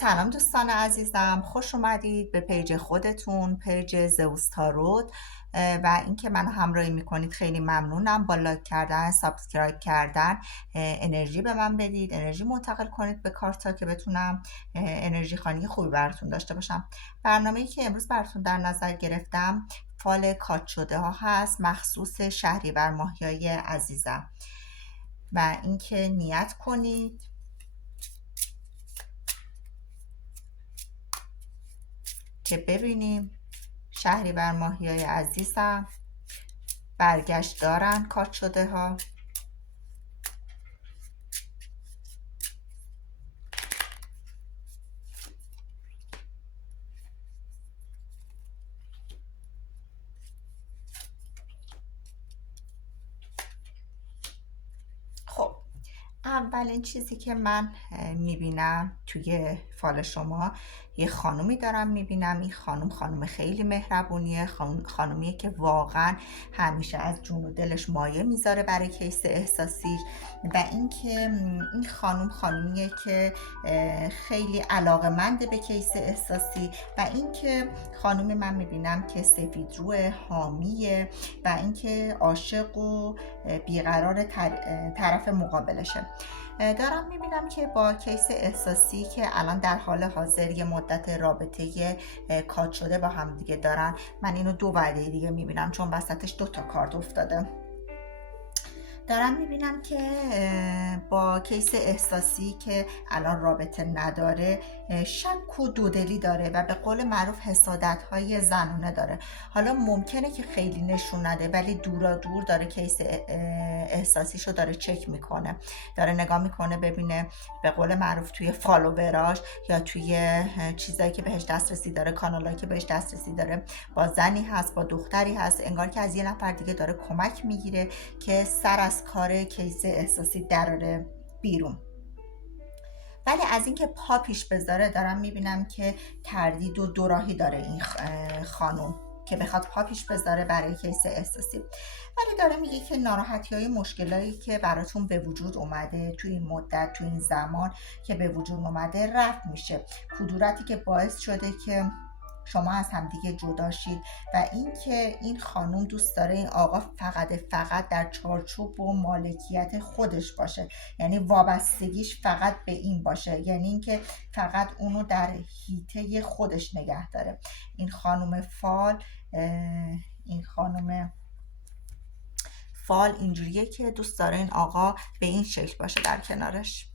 سلام دوستان عزیزم، خوش اومدید به پیج خودتون، پیج زئوس تاروت. و اینکه منو همراهی میکنید خیلی ممنونم. با لایک کردن، سابسکرایب کردن انرژی به من بدید، انرژی منتقل کنید به کارتا که بتونم انرژی خانی خوبی براتون داشته باشم. برنامه‌ای که امروز براتون در نظر گرفتم فال کات شده ها هست، مخصوص شهریور ماهیای عزیزم. و اینکه نیت کنید که ببینیم شهریور ماهیای عزیزم برگشت دارن کات شده ها. خب اولین چیزی که من میبینم توی فال شما یه خانومی دارم میبینم. این خانم خیلی مهربونیه، خانومیه که واقعا همیشه از جون و دلش مایه میذاره برای کیس احساسیش. و اینکه این خانومیه که خیلی علاقه‌مند به کیس احساسی. و اینکه خانم من میبینم که سفید روح، حامیه و اینکه عاشق و بیقرار طرف مقابلشه. دارم میبینم که با کیس احساسی که الان در حال حاضر یه مدت رابطه کات شده با هم دیگه دارن. من اینو دو وعده دیگه میبینم چون وسطش 2 تا کارت افتاده. دارم میبینم که با کیس احساسی که الان رابطه نداره شک و دودلی داره و به قول معروف حسادت های زنانه داره. حالا ممکنه که خیلی نشون نده ولی دورا دور داره کیس احساسیشو داره چک میکنه، داره نگاه میکنه ببینه به قول معروف توی فالووراش یا توی چیزایی که بهش دسترسی داره، کانالایی که بهش دسترسی داره، با زنی هست، با دختری هست، انگار که از یه نفر دیگه داره کمک میگیره که سر از کار کیس احساسی دراره بیرون. ولی از اینکه پا پیش بذاره دارم میبینم که تردید و دوراهی داره این خانم که بخواد پا پیش بذاره برای کیس احساسی. ولی داره میگه که ناراحتی های مشکلایی که براتون به وجود اومده توی این مدت، توی این زمان که به وجود اومده رفت میشه. کدورتی که باعث شده که شما از همدیگه جدا شید و اینکه این خانم دوست داره این آقا فقط در چارچوب و مالکیت خودش باشه، یعنی وابستگیش فقط به این باشه، یعنی اینکه فقط اونو در حیطه خودش نگه داره. این خانم فال اینجوریه که دوست داره این آقا به این شکل باشه در کنارش.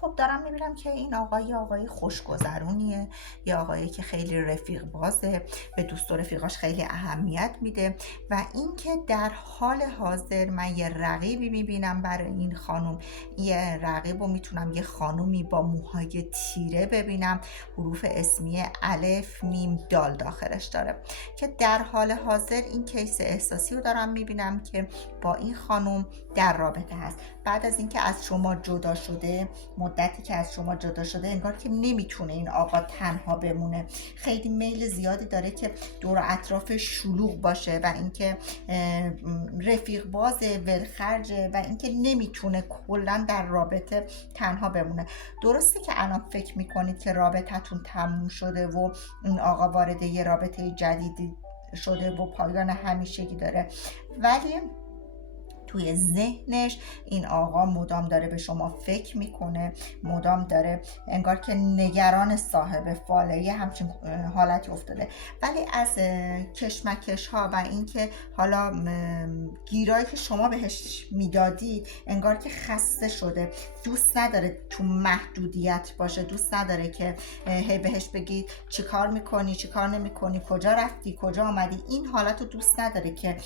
خب دارم میبینم که این آقای خوشگذرونیه، یه آقایی که خیلی رفیق بازه، به دوست و رفیقاش خیلی اهمیت میده. و اینکه در حال حاضر من یه رقیبی میبینم برای این خانم. یه رقیب رو میتونم یه خانومی با موهای تیره ببینم، حروف اسمی الف میم دال داخلش داره، که در حال حاضر این کیس احساسی رو دارم میبینم که با این خانم در رابطه هست. بعد از اینکه از شما جدا شده، مدتی که از شما جدا شده، انگار که نمیتونه این آقا تنها بمونه. خیلی میل زیادی داره که دور اطراف شلوغ باشه و اینکه رفیق بازه، ولخرجه و اینکه نمیتونه کلا در رابطه تنها بمونه. درسته که الان فکر میکنید که رابطتون تموم شده و این آقا وارد یه رابطه جدیدی شده و پایان همیشگی داره، ولی توی ذهنش این آقا مدام داره به شما فکر میکنه، مدام داره انگار که نگران صاحب فاله، یه همچین حالتی افتاده. ولی از کشمکش ها و اینکه حالا گیرایی که شما بهش میدادید انگار که خسته شده، دوست نداره تو محدودیت باشه، دوست نداره که هی بهش بگید چی کار میکنی، چی کار نمیکنی، کجا رفتی، کجا آمدی. این حالت رو دوست نداره که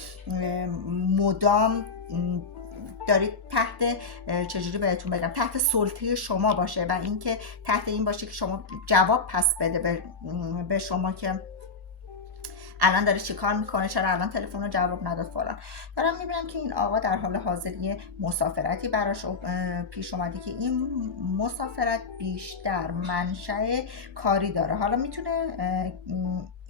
مدام دارید تحت، چجوری بهتون بگم، تحت سلطه شما باشه و اینکه تحت این باشه که شما جواب پس بده به شما که الان داره چی کار میکنه، چرا الان تلفن رو جواب نداد فلان. دارم میبینم که این آقا در حال حاضر یه مسافرتی براش پیش اومده که این مسافرت بیشتر منشأ کاری داره. حالا میتونه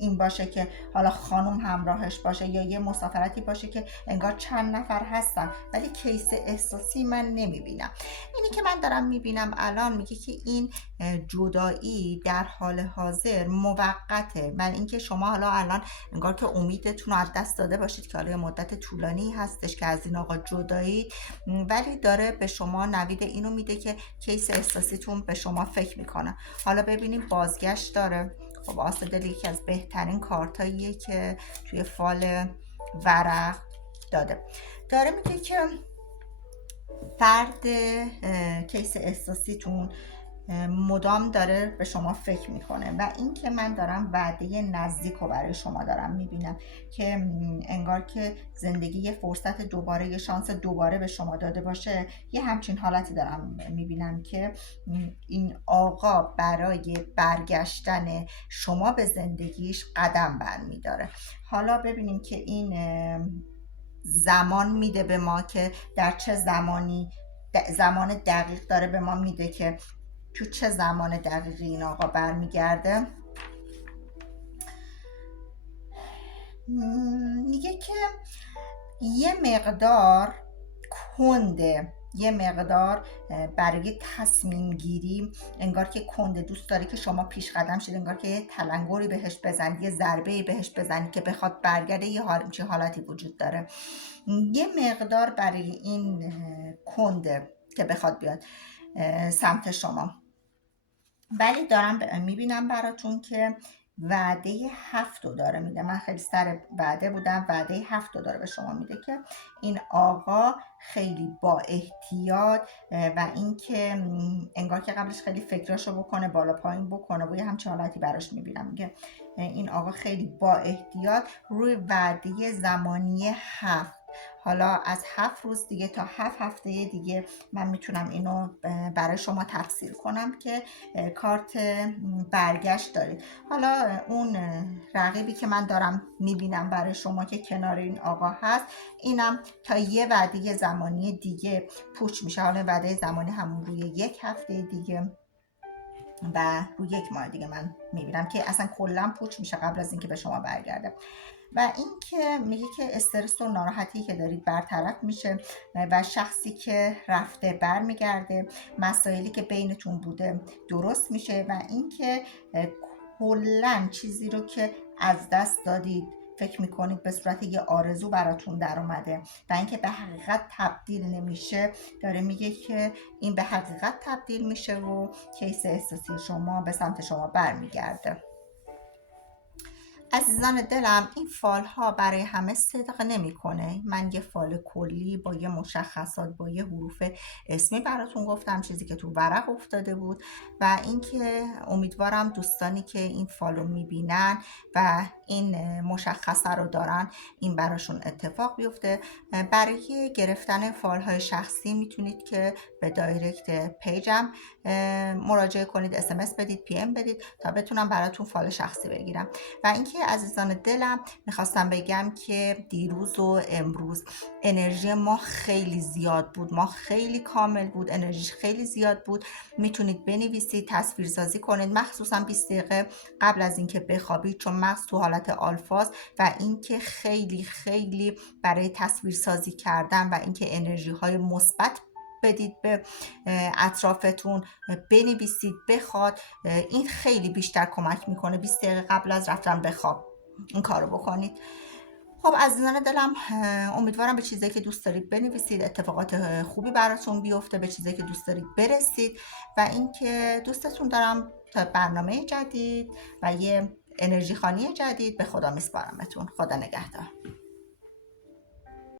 این باشه که حالا خانم همراهش باشه یا یه مسافرتی باشه که انگار چند نفر هستن، ولی کیس احساسی من نمیبینم. اینی که من دارم میبینم الان میگه که این جدایی در حال حاضر موقته. من اینکه شما حالا الان انگار که امیدتون رو از دست داده باشید که حالا مدت طولانی هستش که از این آقا جدایید، ولی داره به شما نوید اینو میده که کیس احساسیتون به شما فکر میکنه. حالا ببینیم بازگشت داره. خب آس دل یکی از بهترین کارتاییه که توی فال ورق داره میگه که فرد کیس احساسیتون مدام داره به شما فکر میکنه و این که من دارم وعده نزدیک رو برای شما دارم میبینم که انگار که زندگی یه فرصت دوباره، یه شانس دوباره به شما داده باشه. یه همچین حالتی دارم میبینم که این آقا برای برگشتن شما به زندگیش قدم برمیداره. حالا ببینیم که این زمان میده به ما که در چه زمان دقیق داره به ما میده که تو چه زمان دقیقی این آقا برمیگرده. میگه که یه مقدار کنده، یه مقدار برای تصمیم گیری انگار که کنده، دوست داره که شما پیش قدم شید، انگار که یه تلنگری بهش بزنید، یه ضربه‌ای بهش بزنید که بخواد برگرده. یه حالتی وجود داره، یه مقدار برای این کنده که بخواد بیاد سمت شما. ولی دارم میبینم براتون که وعده 7 رو داره میده. من خیلی سر وعده بودم، وعده 7 رو داره به شما میده که این آقا خیلی با احتیاط و اینکه انگار که قبلش خیلی فکراشو بکنه، بالا پایین بکنه و یه همچین حالتی براش میبینم. میگه این آقا خیلی با احتیاط روی وعده زمانی 7، حالا از 7 روز دیگه تا 7 هفته دیگه من میتونم اینو برای شما تفسیر کنم که کارت برگشت دارید. حالا اون رقیبی که من دارم میبینم برای شما که کنار این آقا هست، اینم تا یه وعده زمانی دیگه پوچ میشه. حالا وعده زمانی همون روی 1 هفته دیگه و روی 1 ماه دیگه من میبینم که اصلا کلا پوچ میشه قبل از اینکه به شما برگرده. و این که میگه که استرس و ناراحتی که دارید برطرف میشه و شخصی که رفته برمیگرده، مسائلی که بینتون بوده درست میشه و این که کلا چیزی رو که از دست دادید فکر میکنید به صورت یه آرزو براتون در اومده و اینکه به حقیقت تبدیل نمیشه. داره میگه که این به حقیقت تبدیل میشه و کیس احساسی شما به سمت شما برمیگرده. عزیزان دلم، این فال ها برای همه صدق نمیکنه. من یه فال کلی با یه مشخصات، با یه حروف اسمی براتون گفتم، چیزی که تو ورق افتاده بود و اینکه امیدوارم دوستانی که این فال رو میبینن و این مشخصه رو دارن این براشون اتفاق بیفته. برای گرفتن فال های شخصی میتونید که به دایرکت پیجم مراجعه کنید، SMS بدید، PM بدید تا بتونم براتون فال شخصی بگیرم. و اینکه عزیزان دلم میخواستم بگم که دیروز و امروز انرژی ما خیلی زیاد بود، ما خیلی کامل بود، انرژیش خیلی زیاد بود. میتونید بنویسید، تصویرسازی کنید، مخصوصا 20 دقیقه قبل از اینکه بخوابید، چون مغز تو حالت آلفاست و اینکه خیلی خیلی برای تصویرسازی کردن و اینکه انرژی های مثبت بدید به اطرافتون، بنویسید، بخواد، این خیلی بیشتر کمک میکنه. 20 دقیقه قبل از رفتن بخواب این کارو بکنید. خب عزیزان دلم، امیدوارم به چیزایی که دوست دارید بنویسید، اتفاقات خوبی براتون بیفته، به چیزایی که دوست دارید برسید و اینکه دوستتون دارم. تا برنامه جدید و یه انرژی خانی جدید به خدا میسپارمتون. خدا نگهدار.